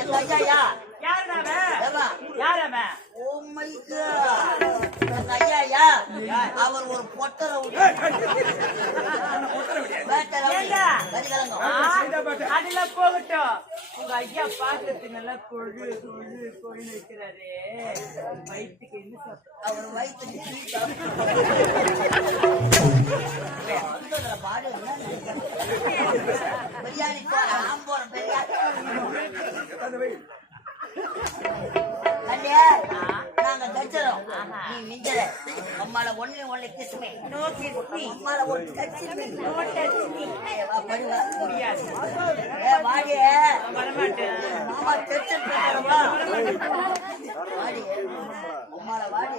எங்க ஐயா ஐயா அவர் ஒரு பொட்டரை அதுல போகட்டும். உங்க ஐயா பாக்கிறதுக்கு நல்லா கொழு கொழு கொழு இருக்கிறாரு. வயிற்றுக்கு என்ன சாப்பிட்டு அவர் வயிற்றுக்கு பாடு பிரியாணி ஆம்போற பிரியாணி நாங்க தச்சரோம். நீ மிஞ்சல அம்மால ஒண்ணு கிஸ்மே அம்மால ஒரு தச்சுமே வாடி மாமா தச்சு வாடி அம்மால வாடி